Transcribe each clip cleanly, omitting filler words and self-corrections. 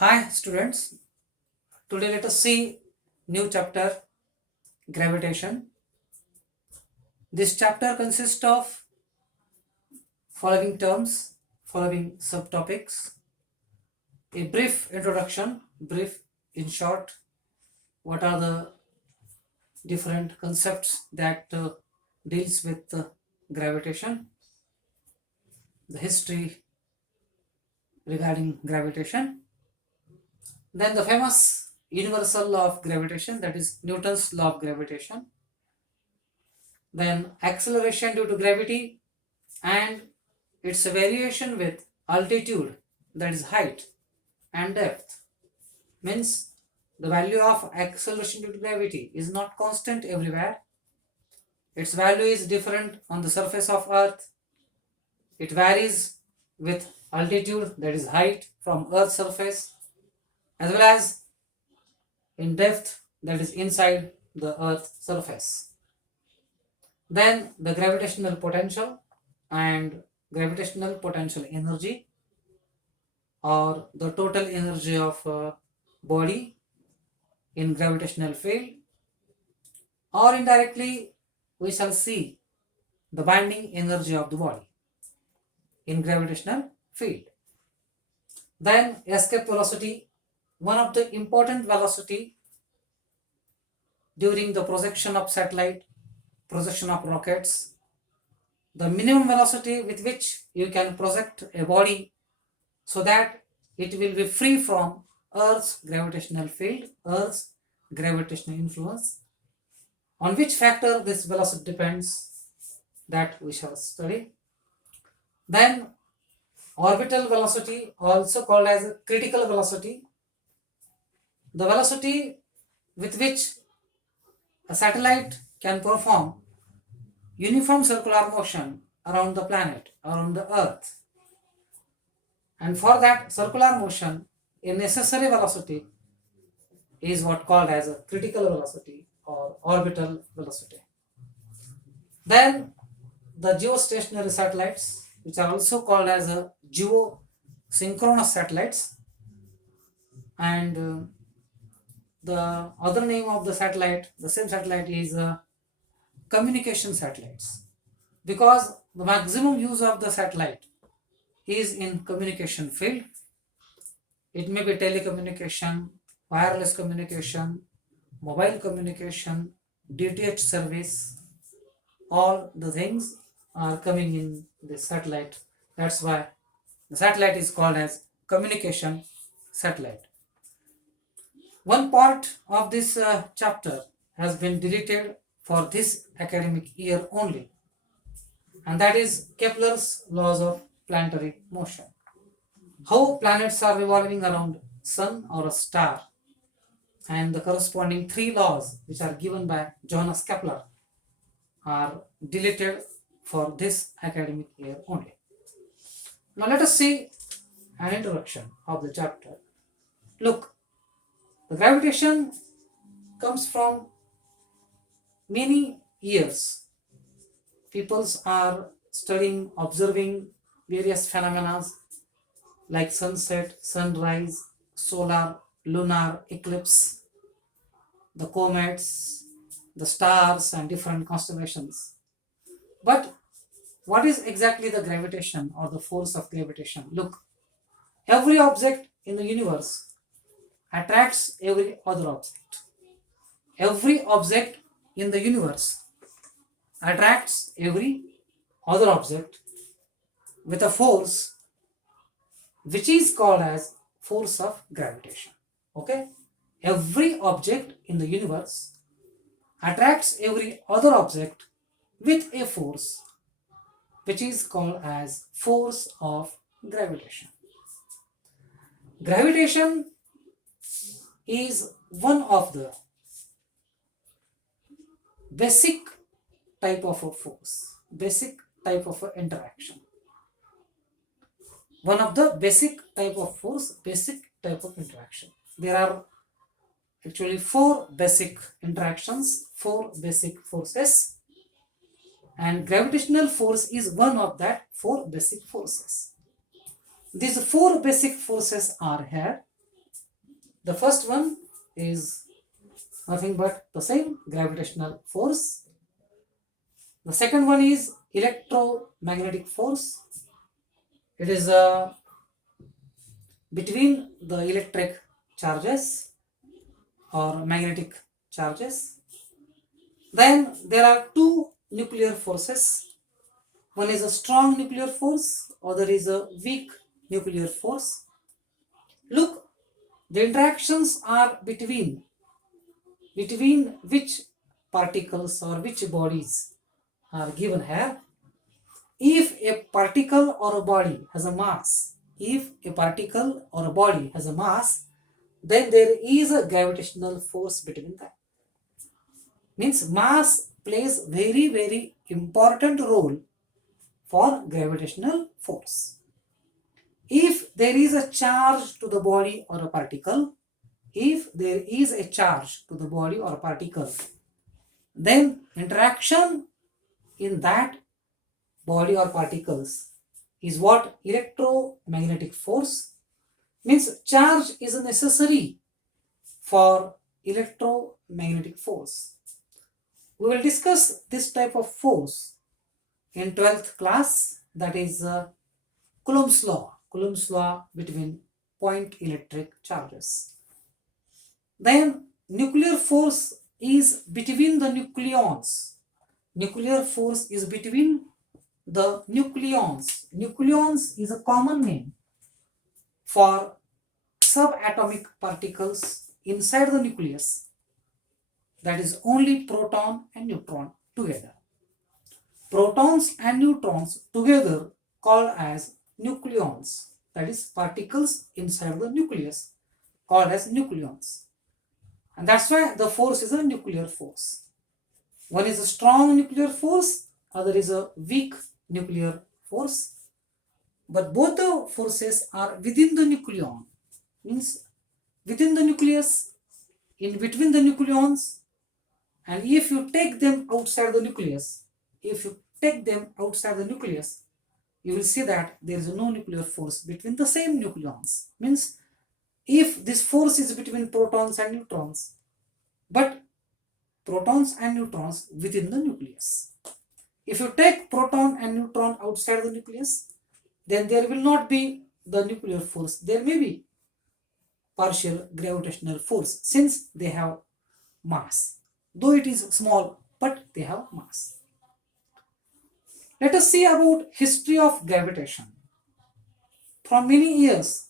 Hi students, today let us see new chapter gravitation. This chapter consists of following terms, following subtopics, a brief introduction, brief in short, what are the different concepts that deals with gravitation, the history regarding gravitation, then the famous universal law of gravitation, that is Newton's law of gravitation, then acceleration due to gravity and its variation with altitude, that is height, and depth. Means the value of acceleration due to gravity is not constant everywhere. Its value is different on the surface of earth. It varies with altitude, that is height from earth's surface, as well as in depth, that is inside the earth's surface. Then the gravitational potential and gravitational potential energy, or the total energy of a body in gravitational field, or indirectly we shall see the binding energy of the body in gravitational field. Then escape velocity, one of the important velocity during the projection of satellite, projection of rockets, the minimum velocity with which you can project a body so that it will be free from Earth's gravitational field, Earth's gravitational influence. On which factor this velocity depends, that we shall study. Then orbital velocity, also called as critical velocity, the velocity with which a satellite can perform uniform circular motion around the planet, around the Earth. And for that circular motion, a necessary velocity is what called as a critical velocity or orbital velocity. Then the geostationary satellites, which are also called as a geosynchronous satellites, and the other name of the satellite, the same satellite, is communication satellites, because the maximum use of the satellite is in communication field. It may be telecommunication, wireless communication, mobile communication, DTH service, all the things are coming in the satellite. That's why the satellite is called as communication satellite. One part of this chapter has been deleted for this academic year only, and that is Kepler's laws of planetary motion. How planets are revolving around sun or a star, and the corresponding three laws which are given by Johannes Kepler are deleted for this academic year only. Now let us see an introduction of the chapter. Look, the gravitation comes from many years. Peoples are studying, observing various phenomena like sunset, sunrise, solar, lunar eclipse, the comets, the stars, and different constellations. But what is exactly the gravitation or the force of gravitation? Look, every object in the universe attracts every other object. Every object in the universe attracts every other object with a force which is called as force of gravitation. Okay? Every object in the universe attracts every other object with a force which is called as force of gravitation. Gravitation is one of the basic type of a force, basic type of a interaction. One of the basic type of force, basic type of interaction. There are actually four basic interactions, four basic forces, and gravitational force is one of that four basic forces. These four basic forces are here. The first one is nothing but the same gravitational force. The second one is electromagnetic force. It is between the electric charges or magnetic charges. Then there are two nuclear forces. One is a strong nuclear force, other is a weak nuclear force. Look, the interactions are between which particles or which bodies are given here. If a particle or a body has a mass, then there is a gravitational force between them. Means mass plays very important role for gravitational force. If there is a charge to the body or a particle, then interaction in that body or particles is what? Electromagnetic force. Means charge is necessary for electromagnetic force. We will discuss this type of force in 12th class, that is Coulomb's law between point electric charges. Then nuclear force is between the nucleons. Nuclear force is between the nucleons. Nucleons is a common name for subatomic particles inside the nucleus. That is only proton and neutron together. Protons and neutrons together called as nucleons. That is particles inside the nucleus called as nucleons. And that's why the force is a nuclear force. One is a strong nuclear force, other is a weak nuclear force. But both the forces are within the nucleon. Means within the nucleus, in between the nucleons. And if you take them outside the nucleus, you will see that there is no nuclear force between the same nucleons. Means if this force is between protons and neutrons, but protons and neutrons within the nucleus. If you take proton and neutron outside the nucleus, then there will not be the nuclear force. There may be partial gravitational force since they have mass. Though it is small, but they have mass. Let us see about history of gravitation. From many years,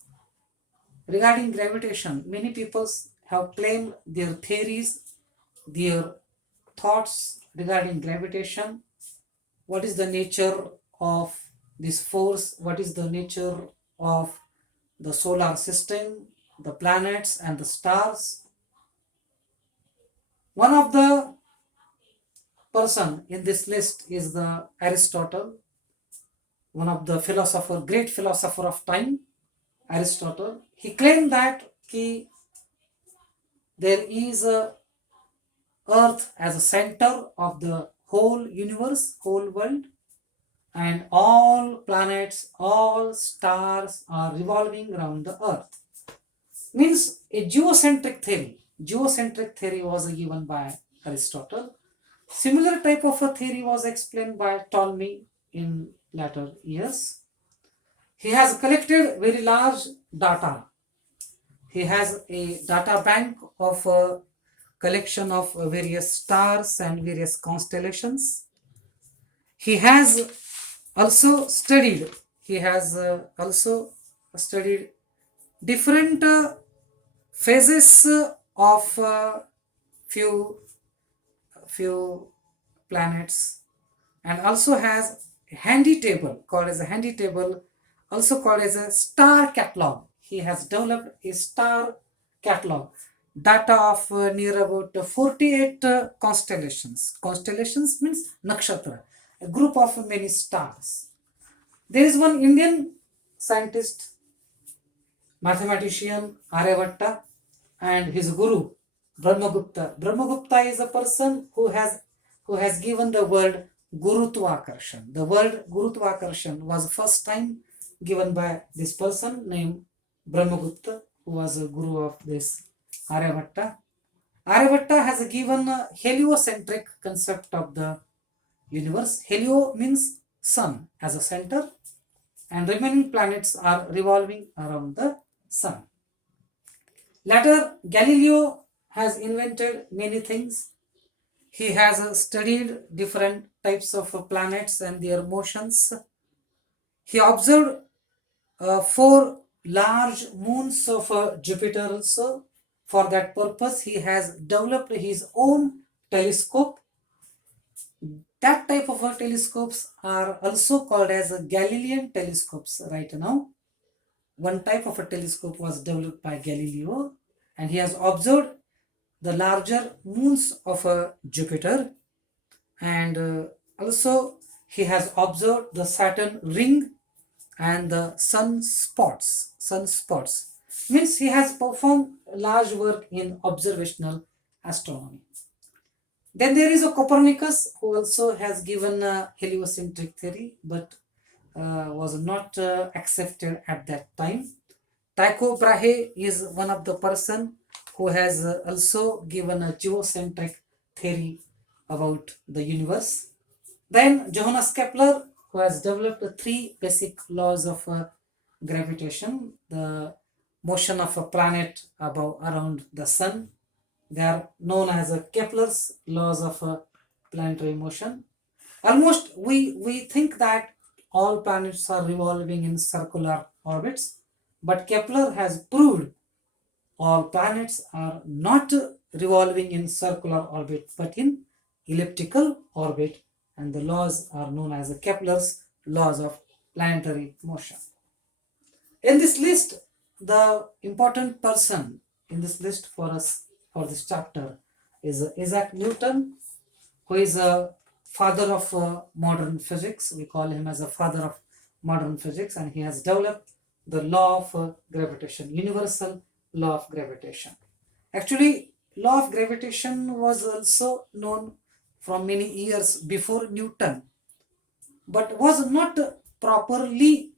regarding gravitation, many people have claimed their theories, their thoughts regarding gravitation. What is the nature of this force? What is the nature of the solar system, the planets and the stars? One of the person in this list is the Aristotle, one of the great philosopher of time, Aristotle. He claimed that there is a Earth as a center of the whole universe, whole world, and all planets, all stars are revolving around the Earth. Means a geocentric theory. Geocentric theory was given by Aristotle. Similar type of a theory was explained by Ptolemy in later years. He has collected very large data. He has a data bank of a collection of various stars and various constellations. He has also studied different phases of few planets, and also has a handy table called as a star catalog. He has developed a star catalog, data of near about 48 constellations. Constellations means nakshatra, a group of many stars. There is one Indian scientist, mathematician, Aryabhatta, and his guru Brahmagupta. Brahmagupta is a person who has given the word Gurutvakarshan. The word Gurutvakarshan was first time given by this person named Brahmagupta, who was a guru of this Aryabhatta. Aryabhatta has given a heliocentric concept of the universe. Helio means sun as a center, and remaining planets are revolving around the sun. Later, Galileo has invented many things. He has studied different types of planets and their motions. He observed four large moons of Jupiter also. For that purpose, he has developed his own telescope. That type of telescopes are also called as Galilean telescopes right now. One type of a telescope was developed by Galileo, and he has observed the larger moons of Jupiter, and also he has observed the Saturn ring and the sunspots means he has performed large work in observational astronomy. Then there is a Copernicus who also has given a heliocentric theory, but was not accepted at that time. Tycho Brahe is one of the person who has also given a geocentric theory about the universe. Then Johannes Kepler, who has developed the three basic laws of gravitation, the motion of a planet around the sun. They are known as Kepler's laws of planetary motion. Almost we think that all planets are revolving in circular orbits, but Kepler has proved all planets are not revolving in circular orbit but in elliptical orbit, and the laws are known as Kepler's laws of planetary motion. In this list, the important person in this list for us for this chapter is Isaac Newton, who is a father of modern physics. We call him as a father of modern physics, and he has developed the law of gravitation, universal law of gravitation. Actually, law of gravitation was also known from many years before Newton, but was not properly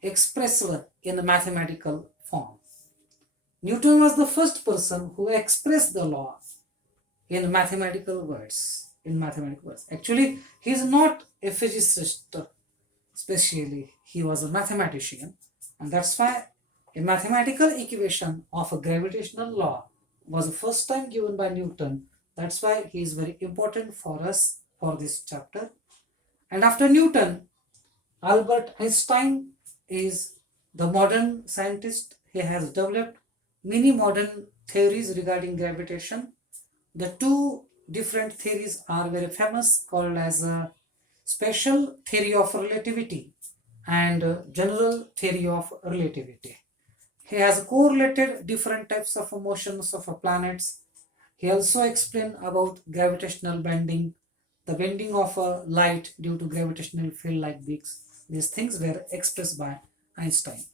expressed in a mathematical form. Newton was the first person who expressed the law in mathematical words. Actually, he is not a physicist, especially he was a mathematician, and that's why a mathematical equation of a gravitational law was the first time given by Newton. That's why he is very important for us for this chapter. And after Newton, Albert Einstein is the modern scientist. He has developed many modern theories regarding gravitation. The two different theories are very famous, called as a special theory of relativity and general theory of relativity. He has correlated different types of motions of planets. He also explained about gravitational bending, the bending of light due to gravitational field like this. These things were expressed by Einstein.